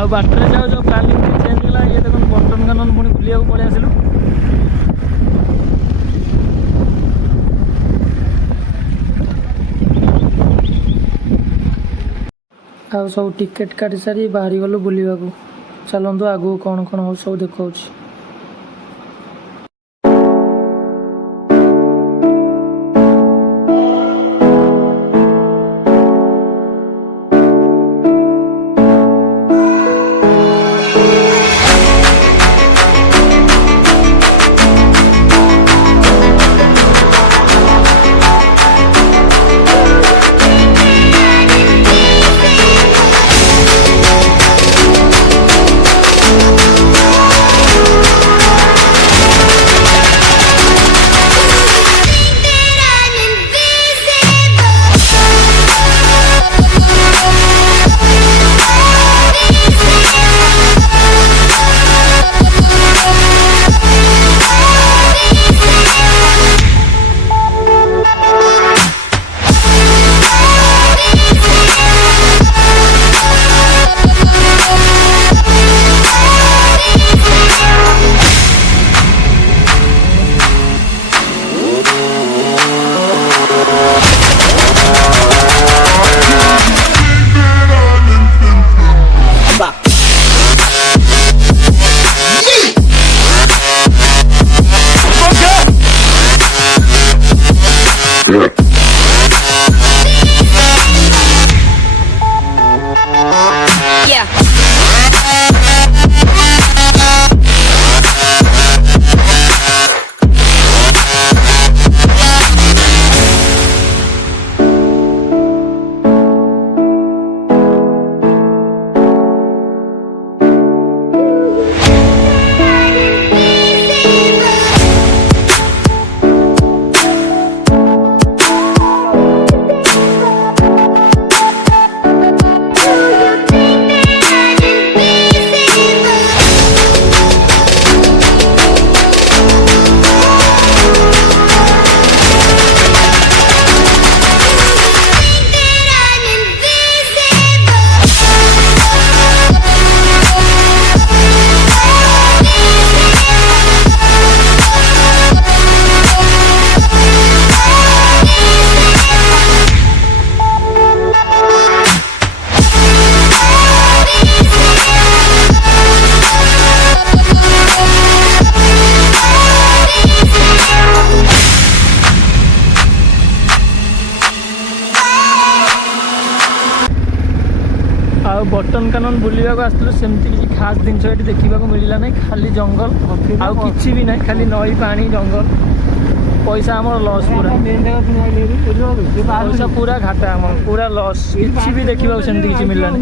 ଆଉ ବାଟରେ ଯାଉ ଯାଉ ପ୍ଲାନିଂ ଚେଞ୍ଜ ହେଲା। ଇଏ ଦେଖନ୍ତୁ ବଟନ କାନନ ପୁଣି ବୁଲିବାକୁ ପଳେଇ ଆସିଲୁ। ଆଉ ସବୁ ଟିକେଟ୍ କାଟି ସାରି ବାହାରି ଗଲୁ ବୁଲିବାକୁ। ଚାଲନ୍ତୁ ଆଗକୁ କ'ଣ କ'ଣ ହଉଛି ସବୁ ଦେଖାଉଛି। ଆଉ ବଟନ କାନନ ବୁଲିବାକୁ ଆସିଥିଲୁ। ସେମିତି କିଛି ଖାସ୍ ଜିନିଷ ଏଠି ଦେଖିବାକୁ ମିଳିଲା ନାହିଁ। ଖାଲି ଜଙ୍ଗଲ ଆଉ କିଛି ବି ନାହିଁ। ଖାଲି ନଈ ପାଣି ଜଙ୍ଗଲ। ପଇସା ଆମର ଲସ୍ ପୁରା। ପଇସା ପୁରା ଘାଟା ଆମର ପୁରା ଲସ୍। କିଛି ବି ଦେଖିବାକୁ ସେମିତି କିଛି ମିଳିଲାନି।